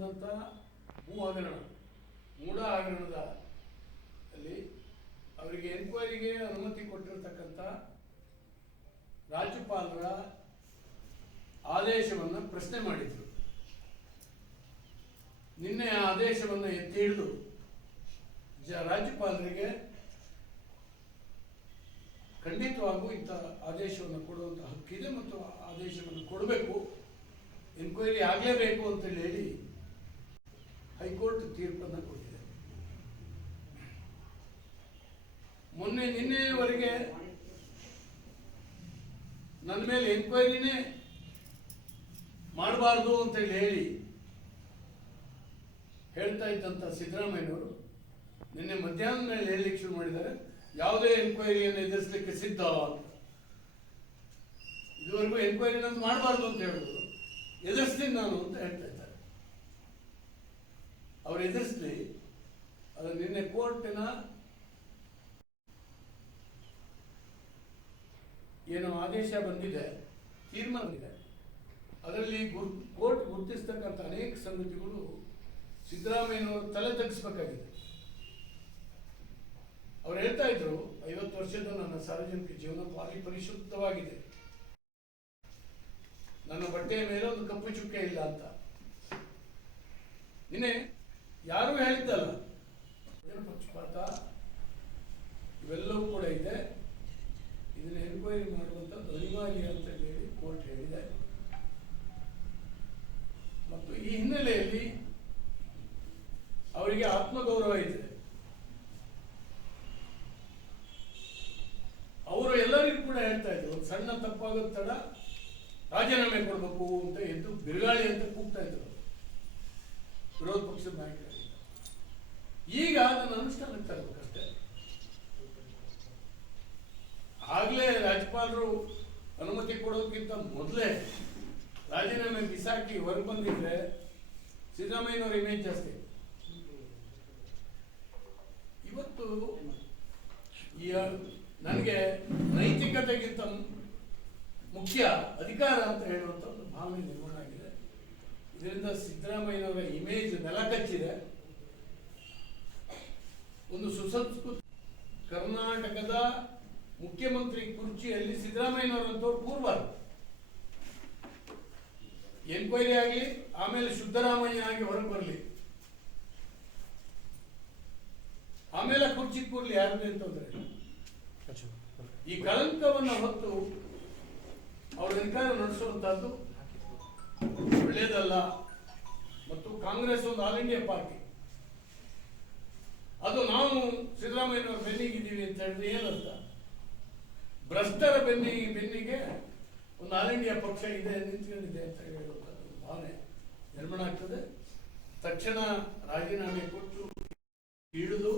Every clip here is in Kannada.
ನಡೆದಂಥ ಭೂ ಹಗರಣ ಮೂಢ ಹಗರಣದ ಅಲ್ಲಿ ಅವರಿಗೆ ಎನ್ಕ್ವೈರಿಗೆ ಅನುಮತಿ ಕೊಟ್ಟಿರತಕ್ಕಂಥ ರಾಜ್ಯಪಾಲರ ಆದೇಶವನ್ನು ಪ್ರಶ್ನೆ ಮಾಡಿದ್ರು. ನಿನ್ನೆ ಆ ಆದೇಶವನ್ನು ಎತ್ತಿ ಹಿಡಿದು ಜ ರಾಜ್ಯಪಾಲರಿಗೆ ಖಂಡಿತವಾಗೂ ಇಂಥ ಆದೇಶವನ್ನು ಕೊಡುವಂಥ ಹಕ್ಕಿದೆ ಮತ್ತು ಆದೇಶವನ್ನು ಕೊಡಬೇಕು ಎನ್ಕ್ವೈರಿ ಆಗಲೇಬೇಕು ಅಂತೇಳಿ ಹೇಳಿ ಹೈಕೋರ್ಟ್ ತೀರ್ಪನ್ನು ಕೊಟ್ಟಿದೆ. ಮೊನ್ನೆ ನಿನ್ನೆಯವರೆಗೆ ನನ್ನ ಮೇಲೆ ಎನ್ಕ್ವೈರಿನೇ ಮಾಡಬಾರ್ದು ಅಂತೇಳಿ ಹೇಳಿ ಹೇಳ್ತಾ ಇದ್ದಂಥ ಸಿದ್ದರಾಮಯ್ಯನವರು ನಿನ್ನೆ ಮಧ್ಯಾಹ್ನದ ಮೇಲೆ ಹೇಳಲಿಕ್ಕೆ ಶುರು ಮಾಡಿದ್ದಾರೆ. ಯಾವುದೇ ಎನ್ಕ್ವೈರಿಯನ್ನು ಎದುರಿಸಲಿಕ್ಕೆ ಸಿದ್ಧ ಅಂತ. ಇದುವರೆಗೂ ಎನ್ಕ್ವೈರಿ ನಾನು ಮಾಡಬಾರ್ದು ಅಂತ ಹೇಳಿದ್ರು. ಎದುರಿಸ್ತೀನಿ ನಾನು ಅಂತ ಹೇಳ್ತಾ ಇದ್ದಾರೆ. ಅವ್ರು ಎದುರಿಸಲಿ. ಅದು ನಿನ್ನೆ ಕೋರ್ಟಿನ ಏನು ಆದೇಶ ಬಂದಿದೆ, ತೀರ್ಮಾನ ಬಂದಿದೆ. ಅದರಲ್ಲಿ ಗುರ್, ಕೋರ್ಟ್ ಗುರುತಿಸ್ತಕ್ಕಂಥ ಅನೇಕ ಸಂಗತಿಗಳು ಸಿದ್ದರಾಮಯ್ಯನವರು ತಲೆ ತಗ್ಗಿಸ್ಬೇಕಾಗಿದೆ. ಅವ್ರು ಹೇಳ್ತಾ ಇದ್ರು, ಐವತ್ತು ವರ್ಷದ ನನ್ನ ಸಾರ್ವಜನಿಕ ಜೀವನ ಭಾರಿ ಪರಿಶುದ್ಧವಾಗಿದೆ. ನನ್ನ ಬಟ್ಟೆಯ ಮೇಲೆ ಒಂದು ಕಪ್ಪು ಚುಕ್ಕೆ ಇಲ್ಲ ಅಂತ. ನಿನ್ನೆ ಯಾರೂ ಹೇಳಿದ್ದಲ್ಲ? ಪಕ್ಷಪಾತ? ಇವೆಲ್ಲವೂ ಕೂಡ ಇದೆ. ಇದನ್ನ ಎನ್ಕ್ವೈರಿ ಮಾಡುವಂಥದ್ದು ಅನಿವಾರ್ಯ ಅಂತ ಹೇಳಿ ಕೋರ್ಟ್ ಹೇಳಿದೆ. ಮತ್ತು ಈ ಹಿನ್ನೆಲೆಯಲ್ಲಿ ಅವರಿಗೆ ಆತ್ಮಗೌರವ ಇದೆ. ಅವರು ಎಲ್ಲರಿಗೂ ಕೂಡ ಹೇಳ್ತಾ ಇದ್ರು ಸಣ್ಣ ತಪ್ಪಾಗದ ತಡ, ರಾಜೀನಾಮೆ ಕೊಡಬೇಕು ಅಂತ ಎದ್ದು ಬಿರುಗಾಳಿ ಅಂತ ಕೂಗ್ತಾ ಇದ್ರು ವಿರೋಧ ಪಕ್ಷದ ನಾಯಕರಲ್ಲಿ ಈಗ ಅದನ್ನು ಅನುಷ್ಠಾನಕ್ಕೆ ತರಬೇಕಷ್ಟೇ ಆಗ್ಲೇ ರಾಜ್ಯಪಾಲರು ಅನುಮತಿ ಕೊಡೋದಕ್ಕಿಂತ ಮೊದಲೇ ರಾಜೀನಾಮೆ ಬಿಸಾಕಿ ಹೊರಗೆ ಬಂದಿದ್ರೆ ಸಿದ್ದರಾಮಯ್ಯನವರ ಇಮೇಜ್ ಜಾಸ್ತಿ. ಇವತ್ತು ಈ ನನಗೆ ನೈತಿಕತೆಗಿಂತ ಮುಖ್ಯ ಅಧಿಕಾರ ಅಂತ ಹೇಳುವಂತ ಒಂದು ಭಾವನೆ ನಿರ್ಮಾಣ ಆಗಿದೆ. ಇದರಿಂದ ಸಿದ್ದರಾಮಯ್ಯನವರ ಇಮೇಜ್ ನೆಲಕಚ್ಚಿದೆ ಒಂದು ಸುಸಂಸ್ಕೃತ ಕರ್ನಾಟಕದ ಮುಖ್ಯಮಂತ್ರಿ ಕುರ್ಚಿಯಲ್ಲಿ ಸಿದ್ದರಾಮಯ್ಯನವರಂತವ್ರು ಪೂರ್ವ ಎನ್ಕ್ವೈರಿ ಆಗಲಿ, ಆಮೇಲೆ ಸಿದ್ದರಾಮಯ್ಯ ಆಗಿ ಹೊರಗೆ ಬರಲಿ. ಆಮೇಲೆ ಕುರ್ಚಿ ಕೂರ್ಲಿ ಯಾರು ಅಂತಂದ್ರೆ ಈ ಕಳಂಕವನ್ನು ಹೊತ್ತು ಅವ್ರ ಅಧಿಕಾರ ನಡೆಸುವಂತಹದ್ದು ಒಳ್ಳೇದಲ್ಲ ಮತ್ತು ಕಾಂಗ್ರೆಸ್ ಒಂದು ಆಲ್ ಇಂಡಿಯಾ ಪಾರ್ಟಿ. ಅದು ನಾವು ಸಿದ್ದರಾಮಯ್ಯನವ್ರ ಬೆನ್ನಿಗಿದ್ದೀವಿ ಅಂತ ಹೇಳಿದ್ರೆ ಏನರ್ಥ? ಭ್ರಷ್ಟರ ಬೆನ್ನಿ, ಬೆನ್ನಿಗೆ ಒಂದು ಆಲ್ ಇಂಡಿಯಾ ಪಕ್ಷ ಇದೆ ನಿಂತ್ಕೊಂಡಿದೆ ಅಂತ ಹೇಳುವಂಥದ್ದು ಭಾವನೆ ನಿರ್ಮಾಣ ಆಗ್ತದೆ. ತಕ್ಷಣ ರಾಜೀನಾಮೆ ಕೊಟ್ಟು ಇಳಿದು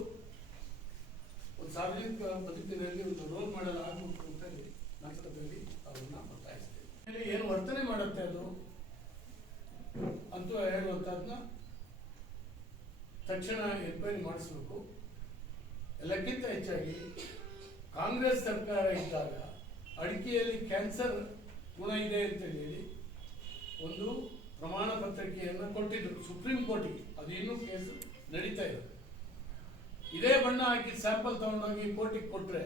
ಒಂದು ಸಾರ್ವಜನಿಕ ಬದುಕಿನಲ್ಲಿ ಒಂದು ರೋಲ್ ಮಾಡಲ್ ಆಗಬೇಕು ಅಂತ ನಂತರದಲ್ಲಿ ಅವ್ರನ್ನ ಒತ್ತಾಯಿಸ್ತೇವೆ. ಏನು ವರ್ತನೆ ಮಾಡುತ್ತೆ ಅದು? ಅಂತೂ ಹೇಳುವಂಥದ್ದನ್ನ ತಕ್ಷಣ ಎನ್ಕ್ವೈರಿ ಮಾಡಿಸ್ಬೇಕು. ಎಲ್ಲಕ್ಕಿಂತ ಹೆಚ್ಚಾಗಿ ಕಾಂಗ್ರೆಸ್ ಸರ್ಕಾರ ಇದ್ದಾಗ ಅಡಿಕೆಯಲ್ಲಿ ಕ್ಯಾನ್ಸರ್ ಗುಣ ಇದೆ ಅಂತ ಹೇಳಿ ಒಂದು ಪ್ರಮಾಣ ಪತ್ರಿಕೆಯನ್ನು ಕೊಟ್ಟಿದ್ರು. ಸುಪ್ರೀಂ ಕೋರ್ಟಿಗೆ. ಅದೇನು ಕೇಸು ನಡೀತಾ ಇದೆ. ಇದೇ ಬಣ್ಣ ಹಾಕಿ ಸ್ಯಾಂಪಲ್ ತಗೊಂಡೋಗಿ ಕೋರ್ಟಿಗೆ ಕೊಟ್ಟರೆ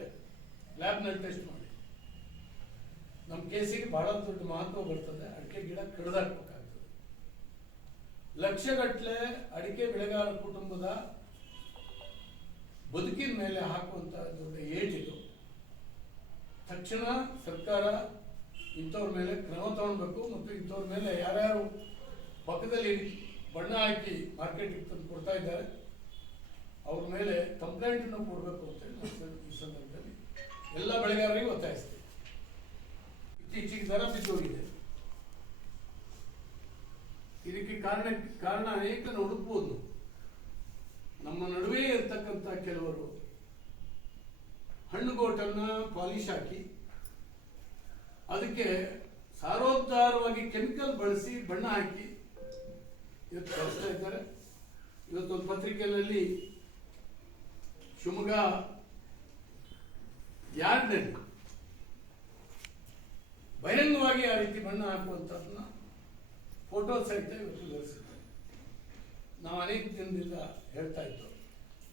ಲ್ಯಾಬ್ನಲ್ಲಿ ಟೆಸ್ಟ್ ಮಾಡಿ. ನಮ್ಮ ಕೇಸಿಗೆ ಬಹಳ ದೊಡ್ಡ ಮಹತ್ವ ಬರ್ತದೆ. ಅಡಿಕೆ ಗಿಡ ಕಡ್ದಾಕ್ಬೇಕಾಗ್ತದೆ. ಲಕ್ಷಗಟ್ಟಲೆ ಅಡಿಕೆ ಬೆಳೆಗಾರ ಕುಟುಂಬದ ಬದುಕಿನ ಮೇಲೆ ಹಾಕುವಂತ ದೊಡ್ಡ ಏಟಿದು ತಕ್ಷಣ ಸರ್ಕಾರ ಇಂಥವ್ರ ಮೇಲೆ ಕ್ರಮ ತಗೊಳ್ಬೇಕು ಮತ್ತು ಇಂಥವ್ರ ಮೇಲೆ ಯಾರ್ಯಾರು ಪಕ್ಕದಲ್ಲಿ ಬಣ್ಣ ಹಾಕಿ ಮಾರ್ಕೆಟಿಗೆ ತಂದು ಕೊಡ್ತಾ ಇದ್ದಾರೆ, ಅವ್ರ ಮೇಲೆ ಕಂಪ್ಲೇಂಟ್ ಅನ್ನು ಕೊಡಬೇಕು ಅಂತ ಹೇಳಿ ಈ ಸಂದರ್ಭದಲ್ಲಿ ಎಲ್ಲ ಬೆಳೆಗಾರರಿಗೆ ಒತ್ತಾಯಿಸ್ತೀನಿ. ಇತ್ತೀಚೆಗೆ ದರ ಬಿದ್ದೋಗಿದೆ. ಇದಕ್ಕೆ ಕಾರಣ ಕಾರಣ ಅನೇಕ ಹುಡುಕ್ಬೋದು ನಮ್ಮ ನಡುವೆ ಇರ್ತಕ್ಕಂಥ ಕೆಲವರು ಹಣ್ಣುಗೋಟನ್ನು ಪಾಲಿಶ್ ಹಾಕಿ ಅದಕ್ಕೆ ಸಾರೋದ್ಧಾರವಾಗಿ ಕೆಮಿಕಲ್ ಬಳಸಿ ಬಣ್ಣ ಹಾಕಿ ಇವತ್ತು ಕಳಿಸ್ತಾ ಇದ್ದಾರೆ. ಇವತ್ತೊಂದು ಪತ್ರಿಕೆಯಲ್ಲಿ ಶಿವಮೊಗ್ಗ ಯಾರ್ನಲ್ಲಿ ಬಹಿರಂಗವಾಗಿ ಆ ರೀತಿ ಬಣ್ಣ ಹಾಕುವಂಥದ್ದನ್ನ ಫೋಟೋ ಸಹಿತ ಇವತ್ತು ನಾವು ಅನೇಕ ದಿನದಿಂದ ಹೇಳ್ತಾ ಇದ್ದೋ.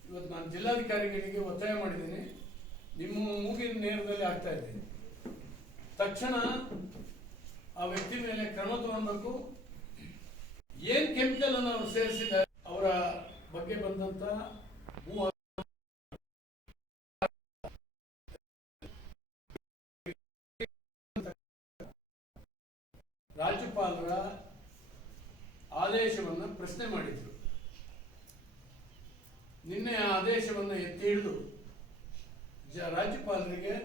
ಇವತ್ತು ನಾನು ಜಿಲ್ಲಾಧಿಕಾರಿಗಳಿಗೆ ಒತ್ತಾಯ ಮಾಡಿದ್ದೀನಿ. ನಿಮ್ಮ ಮೂಗಿನ ನೇರದಲ್ಲಿ ಆಗ್ತಾ ಇದ್ದೀನಿ. ತಕ್ಷಣ ಆ ವ್ಯಕ್ತಿ ಮೇಲೆ ಕ್ರಮ ತಗೊಳ್ಬೇಕು. ಏನ್ ಕೆಮಿಕಲ್ ಅನ್ನು ಅವರು ಸೇರಿಸಿದ್ದಾರೆ, ಅವರ ಬಗ್ಗೆ ಬಂದಂತ ರಾಜ್ಯಪಾಲರ ಆದೇಶವನ್ನು ಪ್ರಶ್ನೆ ಮಾಡಿದ್ರು. ನಿನ್ನೆ ಆ ಆದೇಶವನ್ನು ಎತ್ತಿ ಹಿಡಿದು ರಾಜ್ಯಪಾಲರಿಗೆ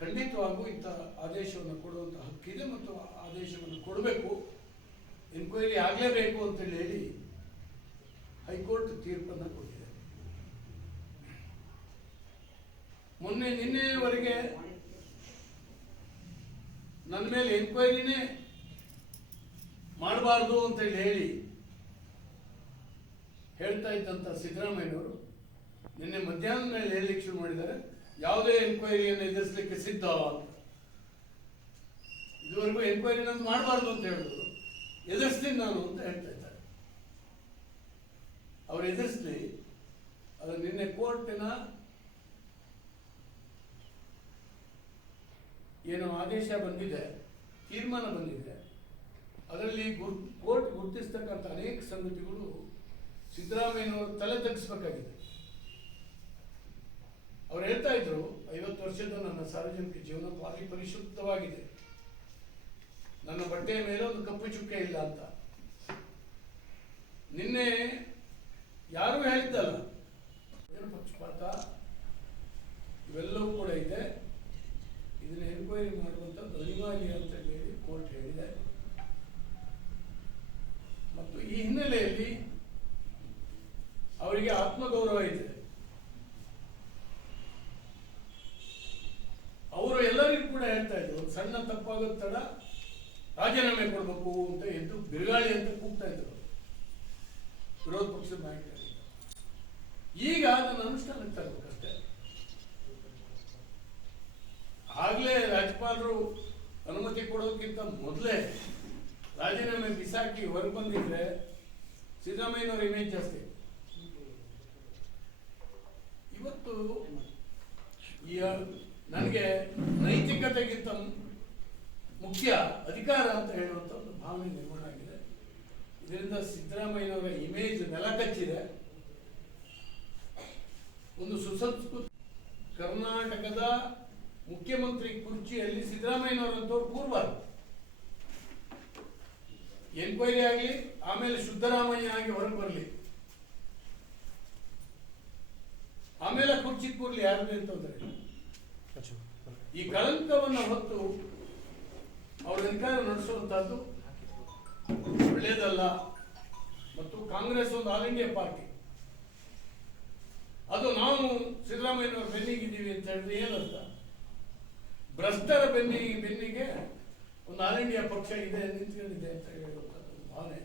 ಖಂಡಿತವಾಗೂ ಇಂಥ ಆದೇಶವನ್ನು ಕೊಡುವಂಥ ಹಕ್ಕಿದೆ ಮತ್ತು ಆದೇಶವನ್ನು ಕೊಡಬೇಕು ಎನ್ಕ್ವೈರಿ ಆಗಲೇಬೇಕು ಅಂತೇಳಿ ಹೇಳಿ ಹೈಕೋರ್ಟ್ ತೀರ್ಪನ್ನು ಕೊಟ್ಟಿದೆ. ಮೊನ್ನೆ ನಿನ್ನೆಯವರೆಗೆ ನನ್ನ ಮೇಲೆ ಎನ್ಕ್ವೈರಿನೇ ಮಾಡಬಾರ್ದು ಅಂತೇಳಿ ಹೇಳಿ ಹೇಳ್ತಾ ಇದ್ದಂಥ ಸಿದ್ದರಾಮಯ್ಯನವರು ನಿನ್ನೆ ಮಧ್ಯಾಹ್ನ ಮೇಲೆ ಹೇಳಲಿಕ್ಕೆ ಶುರು ಮಾಡಿದ್ದಾರೆ. ಯಾವುದೇ ಎನ್ಕ್ವೈರಿಯನ್ನು ಎದುರಿಸಲಿಕ್ಕೆ ಸಿದ್ಧ ಇದುವರೆಗೂ ಎನ್ಕ್ವೈರಿ ನಾನು ಮಾಡಬಾರ್ದು ಅಂತ ಹೇಳಿದ್ರು. ಎದುರಿಸ್ತೀನಿ ನಾನು ಅಂತ ಹೇಳ್ತಾ ಇದ್ದಾರೆ. ಅವರು ಎದುರಿಸ್ಲಿ ಅದು ನಿನ್ನೆ ಕೋರ್ಟಿನ ಏನು ಆದೇಶ ಬಂದಿದೆ, ತೀರ್ಮಾನ ಬಂದಿದೆ. ಅದರಲ್ಲಿ ಗುರ್, ಕೋರ್ಟ್ ಗುರುತಿಸ್ತಕ್ಕಂಥ ಅನೇಕ ಸಂಗತಿಗಳು ಸಿದ್ದರಾಮಯ್ಯನವರು ತಲೆ ತಗ್ಗಿಸ್ಬೇಕಾಗಿದೆ. ಅವ್ರು ಹೇಳ್ತಾ ಇದ್ರು, ಐವತ್ತು ವರ್ಷದ ನನ್ನ ಸಾರ್ವಜನಿಕ ಜೀವನ ಭಾರಿ ಪರಿಶುದ್ಧವಾಗಿದೆ. ನನ್ನ ಬಟ್ಟೆಯ ಮೇಲೆ ಒಂದು ಕಪ್ಪು ಚುಕ್ಕೆ ಇಲ್ಲ ಅಂತ. ನಿನ್ನೆ ಯಾರು ಹೇಳಿದ್ದಲ್ಲ? ಏನು ಪಕ್ಷಪಾತ? ಇವೆಲ್ಲವೂ ಕೂಡ ಇದೆ. ಇದನ್ನ ಎನ್ಕ್ವೈರಿ ಮಾಡುವಂಥದ್ದು ಅನಿವಾರ್ಯ ಅಂತ ಹೇಳಿ ಕೋರ್ಟ್ ಹೇಳಿದೆ. ಮತ್ತು ಈ ಹಿನ್ನೆಲೆಯಲ್ಲಿ ಅವರಿಗೆ ಆತ್ಮಗೌರವ ಇದೆ. ಅವರು ಎಲ್ಲರಿಗೂ ಕೂಡ ಹೇಳ್ತಾ ಇದ್ರು ಸಣ್ಣ ತಪ್ಪಾಗೋ ತಡ ರಾಜೀನಾಮೆ ಕೊಡಬೇಕು ಅಂತ ಎದ್ದು ಬಿರುಗಾಳಿ ಅಂತ ಕೂಗ್ತಾ ಇದ್ರು ವಿರೋಧ ಪಕ್ಷದ ನಾಯಕರು. ಈಗ ಅದನ್ನು ಅನುಷ್ಠಾನಕ್ಕೆ ತರಬೇಕಷ್ಟೇ. ಆಗ್ಲೇ ರಾಜ್ಯಪಾಲರು ಅನುಮತಿ ಕೊಡೋದಕ್ಕಿಂತ ಮೊದಲೇ ರಾಜೀನಾಮೆ ಬಿಸಾಕಿ ಹೊರಗೆ ಬಂದಿದ್ರೆ ಸಿದ್ದರಾಮಯ್ಯನವರ ಇಮೇಜ್ ಜಾಸ್ತಿ. ಇವತ್ತು ನನಗೆ ನೈತಿಕತೆಗಿಂತ ಮುಖ್ಯ ಅಧಿಕಾರ ಅಂತ ಹೇಳುವಂತ ಒಂದು ಭಾವನೆ ನಿರ್ಮಾಣ ಆಗಿದೆ. ಇದರಿಂದ ಸಿದ್ದರಾಮಯ್ಯನವರ ಇಮೇಜ್ ನೆಲ ಕಚ್ಚಿದೆ ಒಂದು ಸುಸಂಸ್ಕೃತ ಕರ್ನಾಟಕದ ಮುಖ್ಯಮಂತ್ರಿ ಕುರ್ಚಿಯಲ್ಲಿ ಸಿದ್ದರಾಮಯ್ಯನವರಂತವ್ರು ಕೂರ್ಬಾರ್ದು ಎನ್ಕ್ವೈರಿ ಆಗಲಿ, ಆಮೇಲೆ ಸಿದ್ದರಾಮಯ್ಯ ಆಗಿ ಹೊರಗೆ ಬರಲಿ. ಆಮೇಲೆ ಯಾರು ಯಾರದೇ ಅಂತಂದ್ರೆ ಈ ಕಳಂಕವನ್ನು ಹೊತ್ತು ಅವರ ಅಧಿಕಾರ ನಡೆಸುವಂತಹದ್ದು ಒಳ್ಳೆಯದಲ್ಲ ಮತ್ತು ಕಾಂಗ್ರೆಸ್ ಒಂದು ಆಲ್ ಇಂಡಿಯಾ ಪಾರ್ಟಿ. ಅದು ನಾವು ಸಿದ್ದರಾಮಯ್ಯನವರ ಬೆನ್ನಿಗಿದ್ದೀವಿ ಅಂತ ಹೇಳಿದ್ರೆ ಏನರ್ಥ? ಭ್ರಷ್ಟರ ಬೆನ್ನಿ ಬೆನ್ನಿಗೆ ಒಂದು ಆಲ್ ಇಂಡಿಯಾ ಪಕ್ಷ ಇದೆ ನಿಂತ್ಕೊಂಡಿದೆ ಅಂತ ಹೇಳುವಂಥದ್ದು ಭಾವನೆ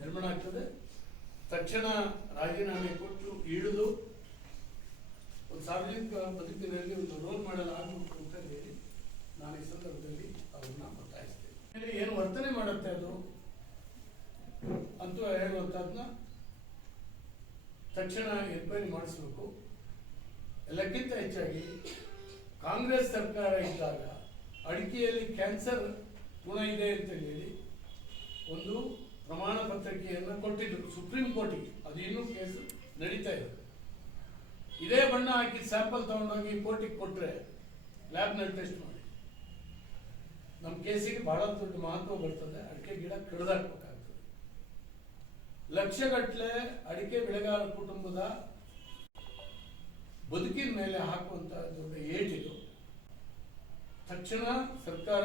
ನಿರ್ಮಾಣ ಆಗ್ತದೆ. ತಕ್ಷಣ ರಾಜೀನಾಮೆ ಕೊಟ್ಟು ಇಳಿದು ಒಂದು ಸಾರ್ವಜನಿಕ ಬದುಕಿನಲ್ಲಿ ಒಂದು ರೋಲ್ ಮಾಡಲ್ ಆಗಬೇಕು ಅಂತ ಹೇಳಿ ನಾನು ಈ ಸಂದರ್ಭದಲ್ಲಿ ಅವ್ರನ್ನ ಒತ್ತಾಯಿಸ್ತೇನೆ. ಏನು ವರ್ತನೆ ಮಾಡುತ್ತೆ ಅದು? ಅಂತ ಹೇಳುವಂಥದ್ದನ್ನ ತಕ್ಷಣ ಎನ್ಕ್ವೈರಿ ಮಾಡಿಸ್ಬೇಕು. ಎಲ್ಲಕ್ಕಿಂತ ಹೆಚ್ಚಾಗಿ ಕಾಂಗ್ರೆಸ್ ಸರ್ಕಾರ ಇದ್ದಾಗ ಅಡಿಕೆಯಲ್ಲಿ ಕ್ಯಾನ್ಸರ್ ಗುಣ ಇದೆ ಅಂತ ಹೇಳಿ ಒಂದು ಪ್ರಮಾಣ ಪತ್ರಿಕೆಯನ್ನು ಕೊಟ್ಟಿದ್ದರು ಸುಪ್ರೀಂ ಕೋರ್ಟಿಗೆ. ಅದು ಇನ್ನೂ ಕೇಸ್ ನಡೀತಾ ಇದೆ ಇದೇ ಬಣ್ಣ ಹಾಕಿ ಸ್ಯಾಂಪಲ್ ತಗೊಂಡೋಗಿ ಕೋರ್ಟಿಗೆ ಕೊಟ್ರೆ ಲ್ಯಾಬ್ನಲ್ಲಿ ಟೆಸ್ಟ್ ಮಾಡಿ. ನಮ್ಮ ಕೇಸಿಗೆ ಬಹಳ ದೊಡ್ಡ ಮಹತ್ವ ಬರ್ತದೆ. ಅಡಿಕೆ ಗಿಡ ಕಡ್ದಾಕ್ಬೇಕಾಗ್ತದೆ. ಲಕ್ಷಗಟ್ಟಲೆ ಅಡಿಕೆ ಬೆಳೆಗಾರ ಕುಟುಂಬದ ಬದುಕಿನ ಮೇಲೆ ಹಾಕುವಂತ ದೊಡ್ಡ ಏಟಿದು ತಕ್ಷಣ ಸರ್ಕಾರ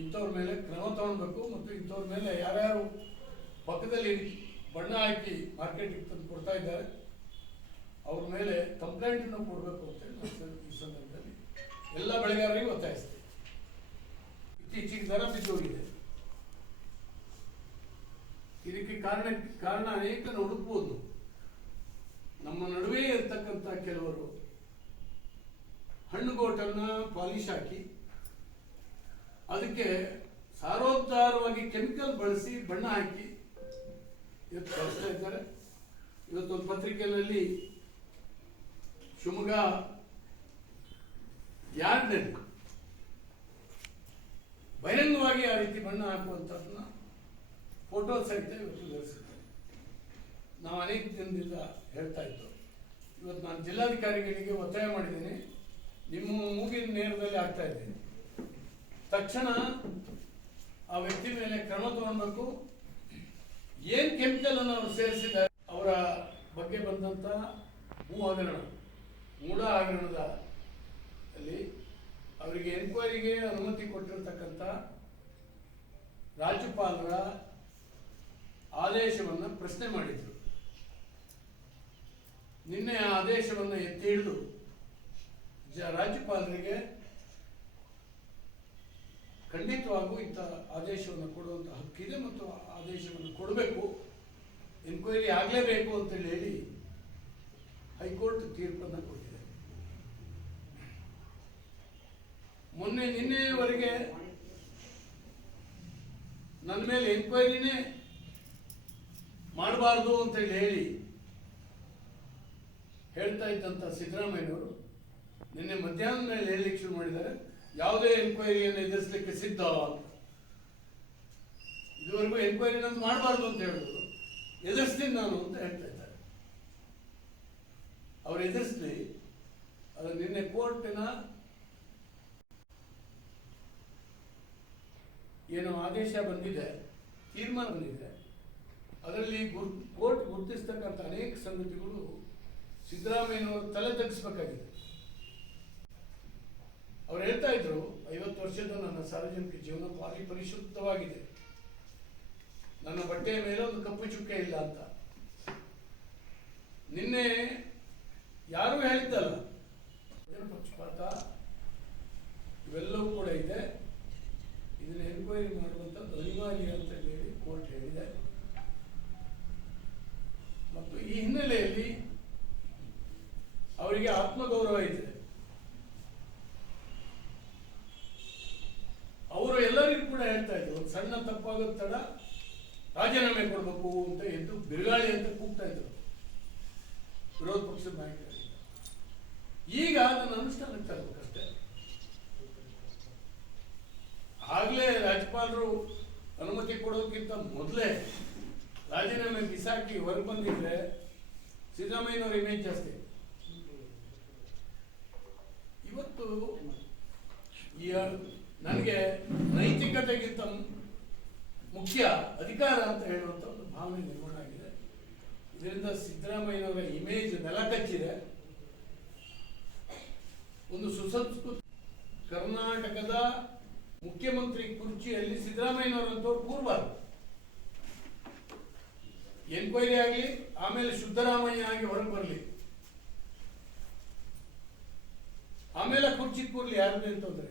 ಇಂಥವ್ರ ಮೇಲೆ ಕ್ರಮ ತಗೊಳ್ಬೇಕು ಮತ್ತು ಇಂಥವ್ರ ಮೇಲೆ ಯಾರ್ಯಾರು ಪಕ್ಕದಲ್ಲಿ ಬಣ್ಣ ಹಾಕಿ ಮಾರ್ಕೆಟಿಗೆ ತಂದು ಕೊಡ್ತಾ ಇದ್ದಾರೆ. ಅವ್ರ ಮೇಲೆ ಕಂಪ್ಲೇಂಟ್ ಅನ್ನು ಕೊಡಬೇಕು ಅಂತ ಹೇಳಿ ಈ ಸಂದರ್ಭದಲ್ಲಿ ಎಲ್ಲ ಬೆಳೆಗಾರರಿಗೂ ಒತ್ತಾಯಿಸ್ತೀವಿ ಇತ್ತೀಚೆಗೆ ದರ ಬಿದ್ದೋಗಿದೆ. ಇದಕ್ಕೆ ಕಾರಣ ಕಾರಣ ಅನೇಕ ಹುಡುಕ್ಬೋದು. ನಮ್ಮ ನಡುವೆ ಇರ್ತಕ್ಕಂಥ ಕೆಲವರು ಹಣ್ಣುಗೋಟನ್ನ ಪಾಲಿಶ್ ಹಾಕಿ ಅದಕ್ಕೆ ಸಾರೋದ್ಧಾರವಾಗಿ ಕೆಮಿಕಲ್ ಬಳಸಿ ಬಣ್ಣ ಹಾಕಿ ಇವತ್ತು ಬಳಸ್ತಾ ಇದ್ದಾರೆ. ಇವತ್ತೊಂದು ಪತ್ರಿಕೆಯಲ್ಲಿ ಶಿವಮೊಗ್ಗ ಯಾರ್ಡ್ನಲ್ಲಿ ಬಹಿರಂಗವಾಗಿ ಆ ರೀತಿ ಬಣ್ಣ ಹಾಕುವಂಥದ್ದನ್ನ ಫೋಟೋ ಸಹಿತ ಇವತ್ತು ವಿವರಿಸಿದ್ದಾರೆ. ನಾವು ಅನೇಕ ದಿನದಿಂದ ಹೇಳ್ತಾ ಇದ್ದೋ, ಇವತ್ತು ನಾನು ಜಿಲ್ಲಾಧಿಕಾರಿಗಳಿಗೆ ಒತ್ತಾಯ ಮಾಡಿದ್ದೀನಿ. ನಿಮ್ಮ ಮೂಗಿನ ನೇರದಲ್ಲಿ ಆಗ್ತಾ ಇದ್ದೀನಿ. ತಕ್ಷಣ ಆ ವ್ಯಕ್ತಿ ಮೇಲೆ ಕ್ರಮ ತಗೊಳ್ಬೇಕು. ಏನು ಕೆಮಿಕಲ್ ಅನ್ನು ಅವರು ಸೇರಿಸಿದ್ದಾರೆ ಅವರ ಬಗ್ಗೆ ಬಂದಂಥ ಭೂ ಹಗರಣ. ಮೂಢ ಹಗರಣದ ಅಲ್ಲಿ ಅವರಿಗೆ ಎನ್ಕ್ವೈರಿಗೆ ಅನುಮತಿ ಕೊಟ್ಟಿರತಕ್ಕಂಥ ರಾಜ್ಯಪಾಲರ ಆದೇಶವನ್ನು ಪ್ರಶ್ನೆ ಮಾಡಿದ್ರು. ನಿನ್ನೆ ಆ ಆದೇಶವನ್ನು ಎತ್ತಿ ಹಿಡಿದು ಜ ರಾಜ್ಯಪಾಲರಿಗೆ ಖಂಡಿತವಾಗೂ ಇಂಥ ಆದೇಶವನ್ನು ಕೊಡುವಂಥ ಹಕ್ಕಿದೆ ಮತ್ತು ಆದೇಶವನ್ನು ಕೊಡಬೇಕು ಎನ್ಕ್ವೈರಿ ಆಗಲೇಬೇಕು ಅಂತೇಳಿ ಹೇಳಿ ಹೈಕೋರ್ಟ್ ತೀರ್ಪನ್ನು ಕೊಟ್ಟಿದೆ. ಮೊನ್ನೆ ನಿನ್ನೆವರೆಗೆ ನನ್ನ ಮೇಲೆ ಎನ್ಕ್ವೈರಿನೇ ಮಾಡಬಾರ್ದು ಅಂತೇಳಿ ಹೇಳಿ ಹೇಳ್ತಾ ಇದ್ದಂಥ ಸಿದ್ದರಾಮಯ್ಯನವರು ನಿನ್ನೆ ಮಧ್ಯಾಹ್ನದ ಮೇಲೆ ಹೇಳಲಿಕ್ಕೆ ಶುರು ಮಾಡಿದ್ದಾರೆ. ಯಾವುದೇ ಎನ್ಕ್ವೈರಿಯನ್ನು ಎದುರಿಸಲಿಕ್ಕೆ ಸಿದ್ಧ ಅಂತ. ಇದುವರೆಗೂ ಎನ್ಕ್ವೈರಿ ನಾನು ಮಾಡಬಾರ್ದು ಅಂತ ಹೇಳಿದ್ರು. ಎದುರಿಸ್ತೀನಿ ನಾನು ಅಂತ ಹೇಳ್ತಾ ಇದ್ದಾರೆ. ಅವ್ರು ಎದುರಿಸ್ಲಿ ಅದು ನಿನ್ನೆ ಕೋರ್ಟಿನ ಏನು ಆದೇಶ ಬಂದಿದೆ, ತೀರ್ಮಾನ ಬಂದಿದೆ. ಅದರಲ್ಲಿ ಗುರ್, ಕೋರ್ಟ್ ಗುರುತಿಸ್ತಕ್ಕಂಥ ಅನೇಕ ಸಂಗತಿಗಳು ಸಿದ್ದರಾಮಯ್ಯನವರು ತಲೆ ತಗ್ಗಿಸ್ಬೇಕಾಗಿದೆ. ಅವ್ರು ಹೇಳ್ತಾ ಇದ್ರು, ಐವತ್ತು ವರ್ಷದ ನನ್ನ ಸಾರ್ವಜನಿಕ ಜೀವನ ಭಾರಿ ಪರಿಶುದ್ಧವಾಗಿದೆ. ನನ್ನ ಬಟ್ಟೆಯ ಮೇಲೆ ಒಂದು ಕಪ್ಪು ಚುಕ್ಕೆ ಇಲ್ಲ ಅಂತ. ನಿನ್ನೆ ಯಾರು ಹೇಳಿದ್ದಲ್ಲ. ಏನು ಪಕ್ಷಪಾತ ಇವೆಲ್ಲವೂ ಎನ್ಕ್ವೈರಿ ಮಾಡುವಂಥದ್ದು ಅನಿವಾರ್ಯ ಅಂತ ಹೇಳಿ ಕೋರ್ಟ್ ಹೇಳಿದೆ. ಮತ್ತು ಈ ಹಿನ್ನೆಲೆಯಲ್ಲಿ ಅವರಿಗೆ ಆತ್ಮಗೌರವ ಇದೆ. ಅವರು ಎಲ್ಲರಿಗೂ ಕೂಡ ಹೇಳ್ತಾ ಇದ್ರು, ಒಂದು ಸಣ್ಣ ತಪ್ಪಾಗೋದ್ ತಡ ರಾಜೀನಾಮೆ ಕೊಡಬೇಕು ಅಂತ ಎದ್ದು ಬಿರುಗಾಳಿ ಅಂತ ಕೂಗ್ತಾ ಇದ್ರು. ವಿರೋಧ ಪಕ್ಷದ ನಾಯಕರಿಗೆ ಈಗ ಅದನ್ನು ಅನುಷ್ಠಾನಕ್ಕೆ ತರಬೇಕಷ್ಟೇ ಆಗ್ಲೇ ರಾಜ್ಯಪಾಲರು ಅನುಮತಿ ಕೊಡೋದಕ್ಕಿಂತ ಮೊದಲೇ ರಾಜೀನಾಮೆ ಬಿಸಾಕಿ ಹೊರಗೆ ಬಂದಿದ್ರೆ ಸಿದ್ದರಾಮಯ್ಯನವ್ರ ಇಮೇಜ್ ಜಾಸ್ತಿ. ಇವತ್ತು ಈ ನನಗೆ ನೈತಿಕತೆಗಿಂತ ಮುಖ್ಯ ಅಧಿಕಾರ ಅಂತ ಹೇಳುವಂತ ಒಂದು ಭಾವನೆ ನಿರ್ಮಾಣ ಆಗಿದೆ. ಇದರಿಂದ ಸಿದ್ದರಾಮಯ್ಯನವರ ಇಮೇಜ್ ನೆಲಕಚ್ಚಿದೆ ಒಂದು ಸುಸಂಸ್ಕೃತ ಕರ್ನಾಟಕದ ಮುಖ್ಯಮಂತ್ರಿ ಕುರ್ಚಿಯಲ್ಲಿ ಸಿದ್ದರಾಮಯ್ಯನವರಂತವ್ರು ಪೂರ್ವ ಎನ್ಕ್ವೈರಿ ಆಗಲಿ, ಆಮೇಲೆ ಸಿದ್ದರಾಮಯ್ಯನಾಗಿ ಹೊರಗೆ ಬರಲಿ. ಆಮೇಲೆ ಕುರ್ಚಿ ಕೂರ್ಲಿ, ಯಾರದೇ ಅಂತಂದ್ರೆ